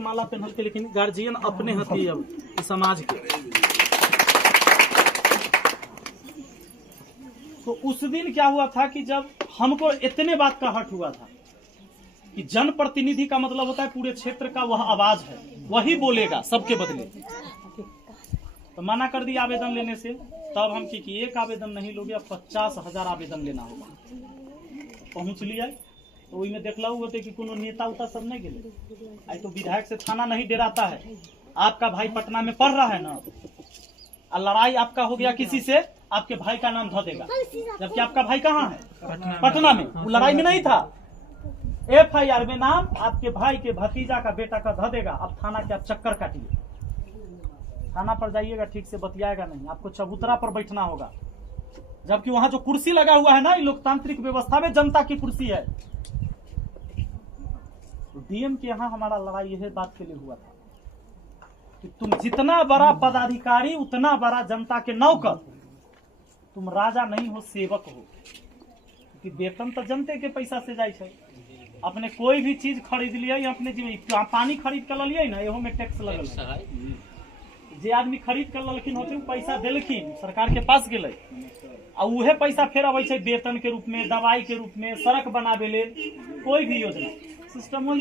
माला पहनल के, लेकिन गार्जियन अपने हती अब समाज के। तो उस दिन क्या हुआ था कि जब हमको इतने बात का हट हुआ था कि जनप्रतिनिधि का मतलब होता है पूरे क्षेत्र का वह आवाज है, वही बोलेगा सबके बदले। तो मना कर दिया आवेदन लेने से। तब हम कि एक आवेदन नहीं लोगे, अब 50,000 आवेदन लेना होगा। पहुंच लिया तो वही में देखला होते कि कोनो नेता उता सब नहीं गए। आई तो विधायक से थाना नहीं डराता है। आपका भाई पटना में पढ़ रहा है ना, और लड़ाई आपका हो गया किसी से, आपके भाई का नाम धो देगा, जबकि आपका भाई कहाँ है? पटना में। वो लड़ाई में नहीं था, FIR में नाम आपके भाई के भतीजा का बेटा का धो देगा। अब थाना के आप चक्कर काटिए, थाना पर जाइएगा, ठीक से बतियाएगा नहीं, आपको चबूतरा पर बैठना होगा। जबकि वहां जो कुर्सी लगा हुआ है ना, लोकतांत्रिक व्यवस्था में जनता की कुर्सी है। तो DM के यहाँ हमारा लड़ाई यह बात के लिए हुआ था कि तुम जितना बड़ा पदाधिकारी उतना बड़ा जनता के नौकर, तुम राजा नहीं हो, सेवक हो। क्योंकि वेतन तो जनते के पैसा से जाए छे। अपने कोई भी चीज खरीद लिया, अपने जीवन पानी खरीद कर लिया ना, एहो में टैक्स लगल है। जे आदमी खरीद कर ललखिन होते पैसा देलखिन, सरकार के पास गेले, आ उहे पैसा फिर अबै छे वेतन के रूप में, दवाई के रूप में, सड़क बनावे ले, कोई भी योजना सिस्टम हो।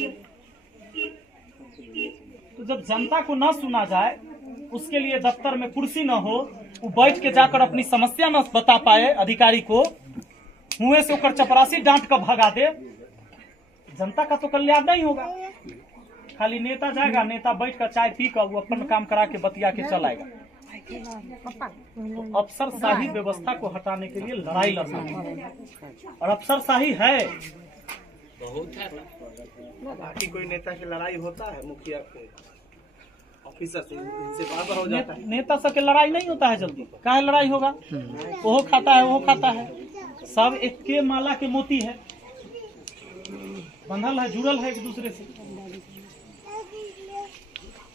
तो जब जनता को न सुना जाए, उसके लिए दफ्तर में कुर्सी न हो, वो बैठ के जाकर अपनी समस्या न बता पाए अधिकारी को, मुंह से होकर चपरासी डांट कर भगा दे, जनता का तो कल्याण नहीं होगा। खाली नेता जाएगा, नेता बैठ कर चाय पी कर वो अपन काम करा के बतिया के चल आएगा। तो अफसरशाही व्यवस्था को हटाने के लिए लड़ाई लड़ना है, और अफसरशाही है बहुत है। बाकी कोई नेता की लड़ाई होता है, मुखिया के ऑफिसर से इनसे बार-बार हो जाता है। नेता से के लड़ाई नहीं होता है जल्दी, काहे लड़ाई होगा? वो खाता है, वो खाता है, सब एक के माला के मोती है, बंधल है, जुड़ल है एक दूसरे से।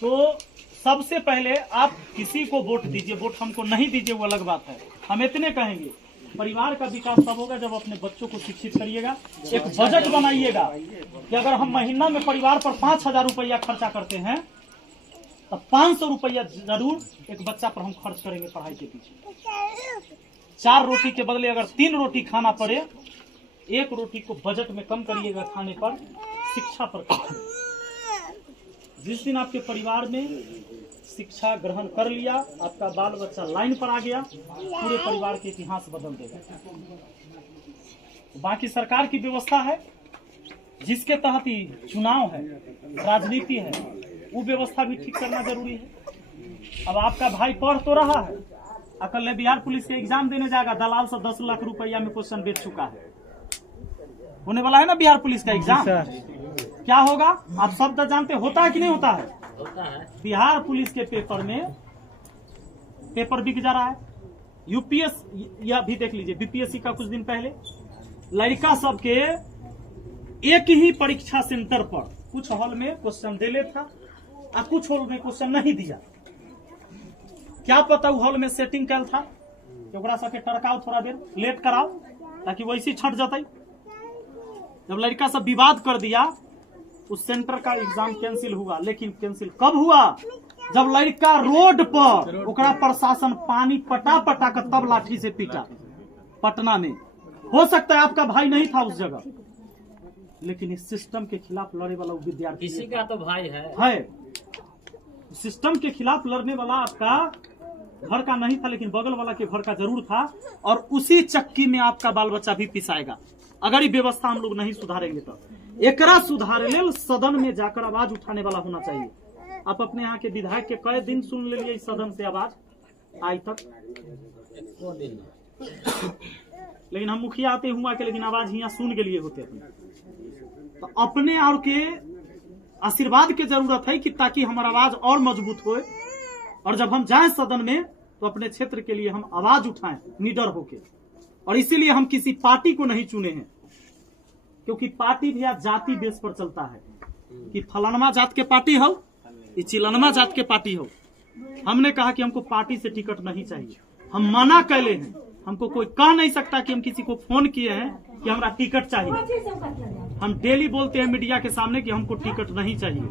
तो सबसे पहले आप किसी को वोट दीजिए, वोट हमको नहीं दीजिए वो अलग बात है। हम इतने कहेंगे, परिवार का विकास तब होगा जब अपने बच्चों को शिक्षित करिएगा। एक बजट बनाइएगा कि अगर हम महीना में परिवार पर 5,000 रुपया खर्चा करते हैं, तो 500 रुपया जरूर एक बच्चा पर हम खर्च करेंगे पढ़ाई के पीछे। 4 रोटी के बदले अगर 3 रोटी खाना पड़े, 1 रोटी को बजट में कम करिएगा खाने पर, शिक्षा पर। जिस दिन आपके परिवार में शिक्षा ग्रहण कर लिया, आपका बाल बच्चा लाइन पर आ गया, पूरे परिवार के इतिहास बदल देगा। बाकी सरकार की व्यवस्था है, जिसके तहत ही चुनाव है, राजनीति है, वो व्यवस्था भी ठीक करना जरूरी है। अब आपका भाई पढ़ तो रहा है, कल बिहार पुलिस के एग्जाम देने जाएगा, दलाल से 10 लाख रुपया में क्वेश्चन बेच चुका है। होने वाला है ना बिहार पुलिस का एग्जाम, क्या होगा आप सब तो जानते, होता है कि नहीं होता है? होता है। बिहार पुलिस के पेपर में पेपर बिक जा रहा है। UPS यह भी देख लीजिए, BPSC का कुछ दिन पहले लड़का सबके एक ही परीक्षा सेंटर पर कुछ हॉल में क्वेश्चन दे ले था, और कुछ हॉल में क्वेश्चन नहीं दिया। क्या पता वो हॉल में सेटिंग कैल था, ओकरा सबके टरकाओ, थोड़ा देर लेट कराओ, ताकि वैसे छट जाते। जब लड़का सब विवाद कर दिया, उस सेंटर का एग्जाम कैंसिल हुआ। लेकिन कैंसिल कब हुआ? जब लड़का रोड पर, ओकरा प्रशासन पानी पटा पटा कर तब लाठी से पीटा। पटना में हो सकता है आपका भाई नहीं था उस जगह, लेकिन इस सिस्टम के खिलाफ लड़ने वाला विद्यार्थी, किसी का तो भाई है। सिस्टम के खिलाफ लड़ने वाला आपका घर का नहीं था, लेकिन बगल वाला के घर का जरूर था, और उसी चक्की में आपका बाल बच्चा भी पिसाएगा अगर ये व्यवस्था हम लोग नहीं सुधारेंगे। तो एकरा सुधारे लेल सदन में जाकर आवाज उठाने वाला होना चाहिए। आप अपने यहाँ के विधायक के कई दिन सुन लीजिए इस सदन से आवाज आज तक, लेकिन हम मुखिया आते हुआ के, लेकिन आवाज यहाँ सुन के लिए होते हैं। तो अपने और के आशीर्वाद की जरूरत है कि ताकि हमारा आवाज और मजबूत हो, और जब हम जाएं सदन में तो अपने क्षेत्र के लिए हम आवाज उठाएं निडर होके। और इसीलिए हम किसी पार्टी को नहीं चुने हैं, क्योंकि पार्टी भी आज जाति बेस पर चलता है कि फलानमा जात के पार्टी हो, ये चिलनमा जात के पार्टी हो। हमने कहा कि हमको पार्टी से टिकट नहीं चाहिए, हम मना कैले हैं। हमको कोई कह नहीं सकता कि हम किसी को फोन किए हैं कि हमारा टिकट चाहिए। हम डेली बोलते हैं मीडिया के सामने कि हमको टिकट नहीं चाहिए।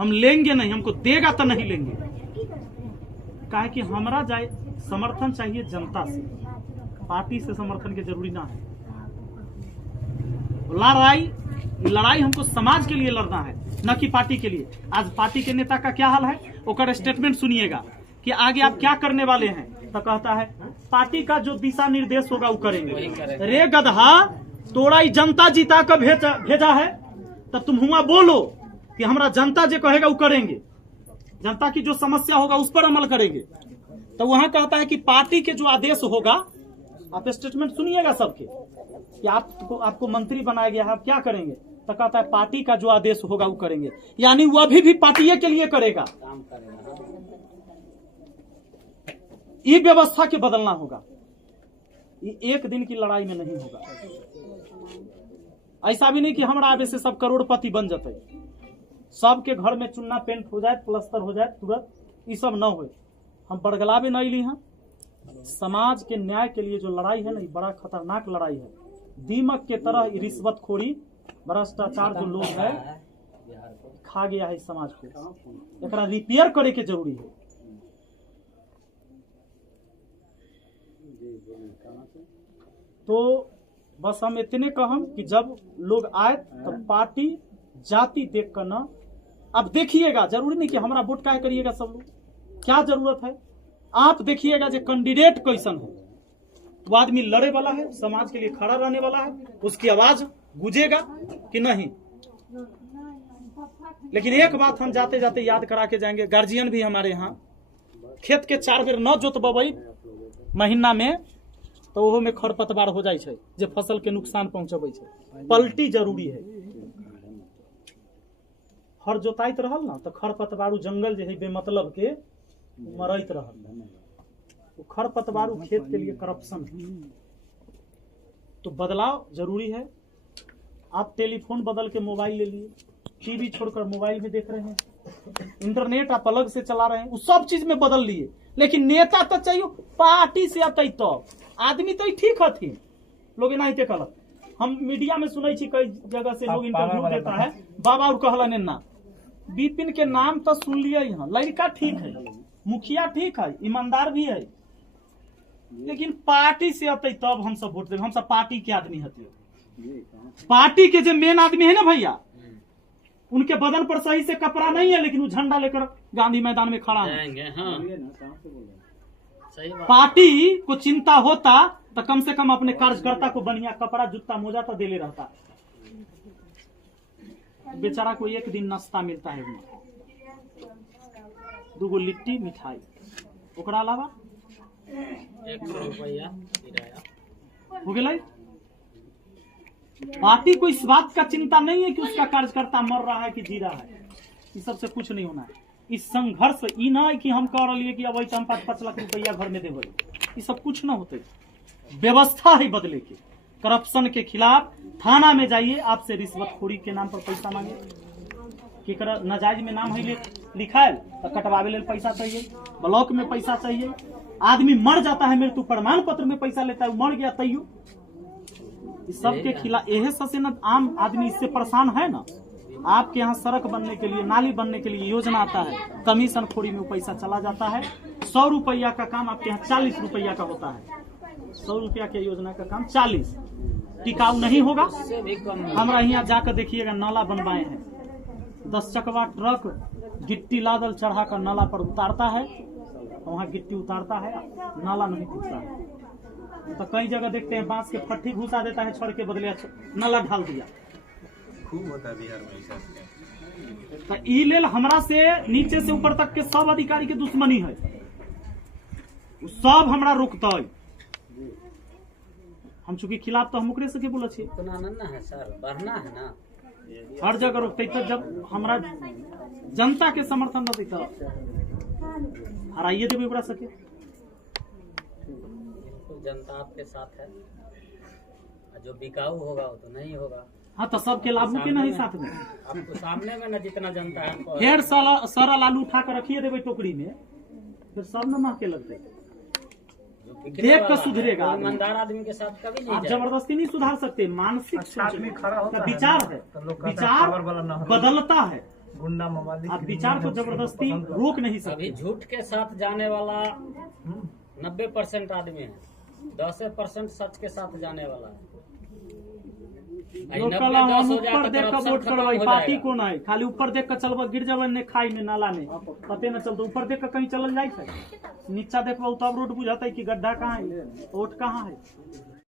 हम लेंगे नहीं, हमको देगा तो नहीं लेंगे। काहे कि हमरा जाए समर्थन चाहिए जनता से, पार्टी से समर्थन के जरूरी ना है। लड़ाई हमको समाज के लिए लड़ना है, न कि पार्टी के लिए। आज पार्टी के नेता का क्या हाल है, ओकर स्टेटमेंट सुनिएगा कि आगे आप क्या करने वाले हैं, तो कहता है पार्टी का जो दिशा निर्देश होगा वो करेंगे। रे गधा, तोड़ा जनता जीता कर भेजा है, तो तुम हुआ बोलो कि हमारा जनता जो कहेगा वो करेंगे, जनता की जो समस्या होगा उस पर अमल करेंगे। तो वहां कहता है कि पार्टी के जो आदेश होगा, आप स्टेटमेंट सुनिएगा सबके कि आपको मंत्री बनाया गया है, आप क्या करेंगे, तो कहता है पार्टी का जो आदेश होगा वो करेंगे। यानी वो अभी भी पार्टी के लिए करेगा। ये व्यवस्था के बदलना होगा, ये एक दिन की लड़ाई में नहीं होगा। ऐसा भी नहीं कि हमारा आवे से सब करोड़पति बन जाते, सबके घर में चुन्ना पेंट हो जाए, प्लस्तर हो जाए तुरंत, ये सब न हो। हम बड़गलावे नहीं ली हैं। समाज के न्याय के लिए जो लड़ाई है ना, ये बड़ा खतरनाक लड़ाई है। दीमक के तरह रिश्वतखोरी, भ्रष्टाचार जो लोग है खा गया है इस समाज को, एकरा रिपेयर करे के जरूरी है। तो बस हम इतने कहम कि जब लोग आए तो पार्टी जाति देख कर न, अब देखिएगा, जरूरी नहीं कि हमारा वोट काहे करिएगा सब लोग, क्या जरूरत है, आप देखिएगा जो कैंडिडेट कैसन है, वो आदमी लड़े वाला है, समाज के लिए खड़ा रहने वाला है, उसकी आवाज गूंजेगा कि नहीं। लेकिन एक बात हम जाते जाते याद करा के जाएंगे, गार्जियन भी हमारे यहाँ खेत के 4 बेर न जोतबई महीना में, तो ओहो में खरपतवार हो जाए छै, जे फसल के नुकसान पहुंचाबै छै। पलटी जरूरी है। हर जोताइत रहल ना तो खरपतवारू जंगल जे है बेमतलब के मरैत रहल, वो खरपतवारू खेत के लिए करप्शन है। तो बदलाव जरूरी है। आप टेलीफोन बदल के मोबाइल ले लिए, टीवी छोड़कर मोबाइल में देख रहे हैं, इंटरनेट आप अलग से चला रहे हैं, वो सब चीज में बदल लिए। लेकिन नेता तो चाहिए पार्टी से आते, तो आदमी तो ठीक हथिन, लोग नहीं ते कहलक। हम मीडिया में सुनै छी कई जगह से लोग इंटरव्यू देता है, बाबा और कहलन ना, विपिन के नाम तो सुन लिया, यहाँ लड़का ठीक है, मुखिया ठीक है, ईमानदार भी है, लेकिन पार्टी से आते तब हम सब वोट देंगे। हम सब पार्टी के आदमी हथिन। पार्टी के जो मेन आदमी है ना भैया, उनके बदन पर सही से कपड़ा नहीं है, लेकिन वो झंडा लेकर गांधी मैदान में खड़ा है। हाँ। पार्टी को चिंता होता तो कम से कम अपने कार्यकर्ता को बढ़िया कपड़ा, जूता, मोजा तो देले रहता। बेचारा को एक दिन नाश्ता मिलता है, 2 लिट्टी मिठाई, ओकरा अलावा 1 रुपया हो गया। पार्टी को इस बात का चिंता नहीं है कि उसका कार्यकर्ता मर रहा है कि जी रहा है, इस सबसे कुछ नहीं होना है। इस संघर्ष ई ना है कि हम कह रही है कि अब हम 5-5 लाख रुपया घर में देवे, ये सब कुछ ना होते। व्यवस्था है बदले के, करप्शन के खिलाफ थाना में जाइए, आपसे रिश्वतखोरी के नाम पर पैसा मांगे, कि नाजायज में नाम है लिखा है तो कटवावे ले पैसा चाहिए, ब्लॉक में पैसा चाहिए, आदमी मर जाता है मृत्यु प्रमाण पत्र में पैसा लेता है, मर गया तैयो। इस सब के खिलाफ यह सबसे न आम आदमी इससे परेशान है ना। आपके यहाँ सड़क बनने के लिए, नाली बनने के लिए योजना आता है, कमीशन खोरी में पैसा चला जाता है। 100 रुपया का काम आपके यहाँ 40 रुपया का होता है। 100 रुपया के योजना का काम 40, टिकाऊ नहीं होगा। हमारा यहाँ जाकर देखिएगा, नाला बनवाए हैं, 10 चकवा ट्रक गिट्टी लादल चढ़ा कर नाला पर उतारता है, वहाँ गिट्टी उतारता है, नाला नहीं टूटता है। तो कई जगह देखते हैं बांस के फट्टी घुसा देता है, छड़ के बदले नाला ढाल दिया। खूब होता है बिहार में। तो ई लेल हमरा से नीचे से ऊपर तक के सब अधिकारी के दुश्मनी है, सब हमरा रोकता है। हम चूंकि खिलाफ तो हम ओकरे से बोले छे, इतना ना है सर, बढ़ना है ना, हर जगह रोकते। तो जब हमरा जनता के समर्थन न देता, हराइए देवे ओकरा सके। तो जनता आपके साथ है, जो बिकाऊ होगा वो तो नहीं होगा। हाँ, तो सबके लाभू के नहीं साथ में, आपको सामने में ना जितना जनता है, फिर सारा लालू उठा कर रखिए देवे टोकरी में, फिर सब न महके लगते, देख कर सुधरेगा। ईमानदार आदमी के साथ कभी नहीं आप जबरदस्ती नहीं सुधार सकते, मानसिक आदमी खड़ा होता है, विचार है, तो लोग कहते हैं विचार पावर वाला ना हो। बदलता है, गुंडा मवाली आप विचार को जबरदस्ती रोक नहीं सकते। अभी झूठ के साथ जाने वाला 90% आदमी है, 10% सच के साथ जाने वाला है। लोग कहला हम ऊपर देख कर वोट करवाई, पार्टी को ना है, खाली ऊपर देख कर चलबा गिर जावे ने खाई में नाला में पते न चलते। ऊपर देख कर कहीं चलल जाए, नीचा देखबा तब रोड बुझाता है कि गड्ढा कहाँ है, वोट कहाँ है।